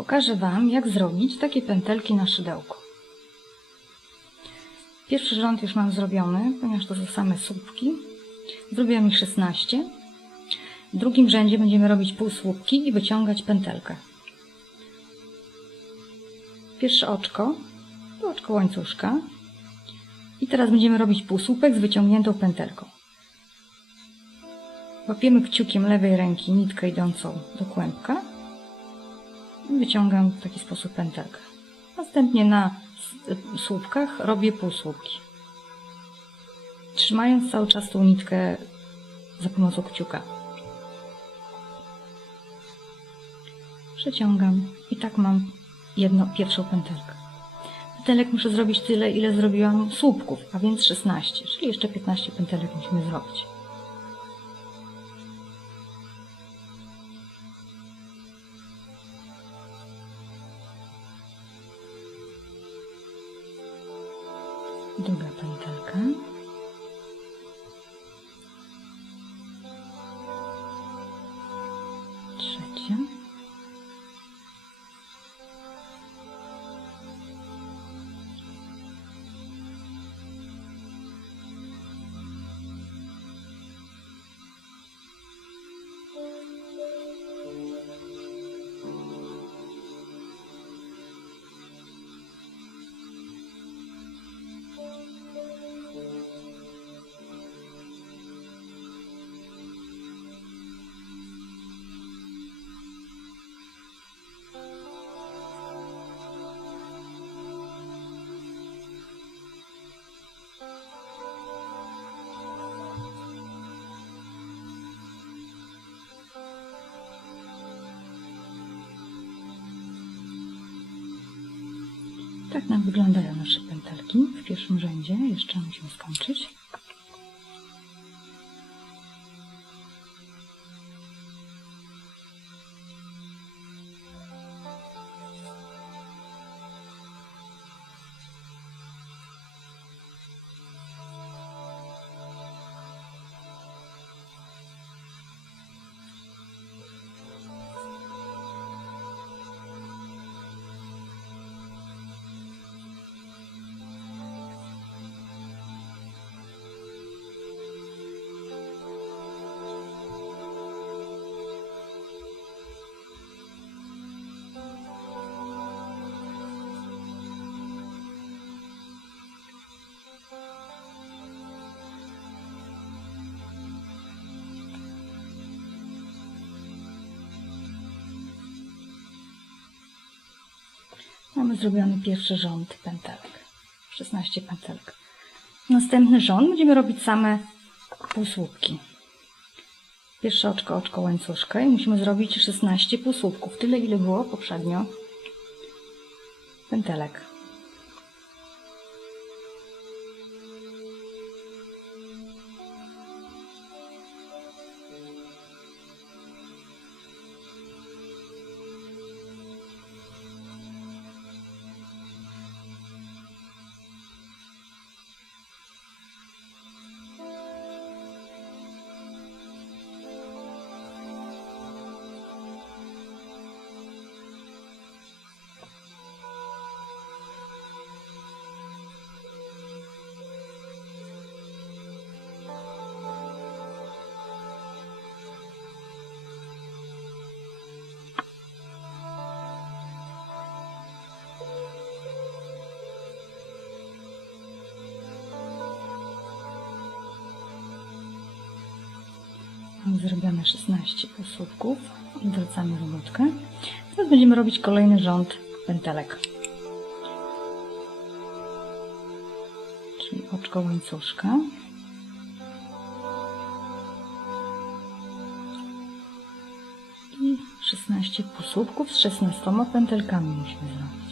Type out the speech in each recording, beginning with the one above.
Pokażę Wam, jak zrobić takie pętelki na szydełku. Pierwszy rząd już mam zrobiony, ponieważ to są same słupki. Zrobiłam ich 16. W drugim rzędzie będziemy robić półsłupki i wyciągać pętelkę. Pierwsze oczko, to oczko łańcuszka. I teraz będziemy robić półsłupek z wyciągniętą pętelką. Łapiemy kciukiem lewej ręki nitkę idącą do kłębka wyciągam w taki sposób pętelkę. Następnie na słupkach robię półsłupki. Trzymając cały czas tą nitkę za pomocą kciuka. Przeciągam i tak mam jedną pierwszą pętelkę. Pętelek muszę zrobić tyle, ile zrobiłam słupków, a więc 16, czyli jeszcze 15 pętelek musimy zrobić. Druga pętelka. Tak nam wyglądają nasze pętelki w pierwszym rzędzie. Jeszcze musimy skończyć. Mamy zrobiony pierwszy rząd pętelek. 16 pętelek. Następny rząd będziemy robić same półsłupki. Pierwsze oczko, oczko łańcuszka i musimy zrobić 16 półsłupków. Tyle, ile było poprzednio pętelek. Zrobione 16 półsłupków. Odwracamy robotkę. Teraz będziemy robić kolejny rząd pętelek. Czyli oczko łańcuszka. I 16 półsłupków z 16 pętelkami musimy zrobić.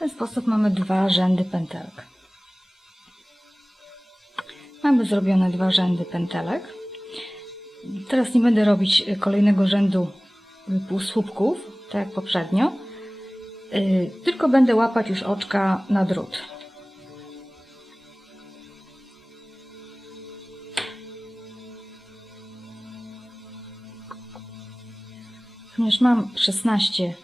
Ten sposób mamy dwa rzędy pętelek. Mamy zrobione dwa rzędy pętelek. Teraz nie będę robić kolejnego rzędu y, półsłupków, tak jak poprzednio, y, tylko będę łapać już oczka na drut. Ponieważ mam 16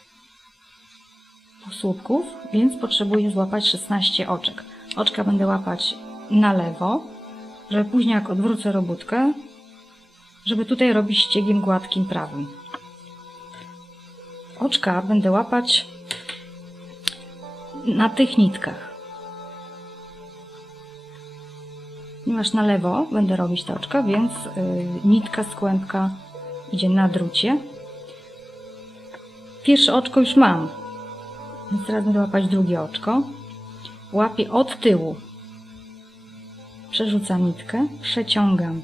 półsłupków, więc potrzebuję złapać 16 oczek. Oczka będę łapać na lewo, żeby później jak odwrócę robótkę, żeby tutaj robić ściegiem gładkim prawym. Oczka będę łapać na tych nitkach. Ponieważ na lewo będę robić te oczka, więc y, nitka z kłębka idzie na drucie. Pierwsze oczko już mam, więc teraz będę łapać drugie oczko. Łapię od tyłu. Przerzucam nitkę, przeciągam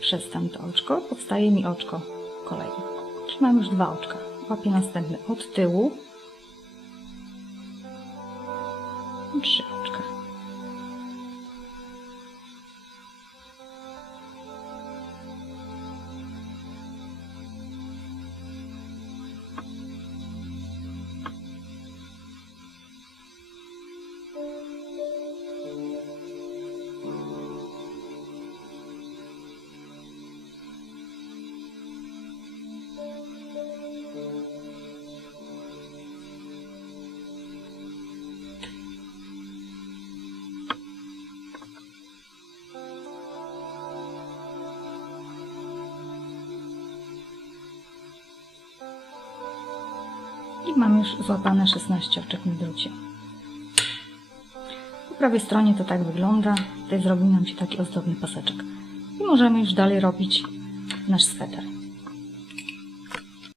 przez tamto oczko, powstaje mi oczko kolejne. Czyli mam już dwa oczka. Łapię następny od tyłu. Trzy I mam już złapane 16 oczek drucie. Po prawej stronie to tak wygląda. Tutaj zrobił nam się taki ozdobny paseczek. I możemy już dalej robić nasz sweter.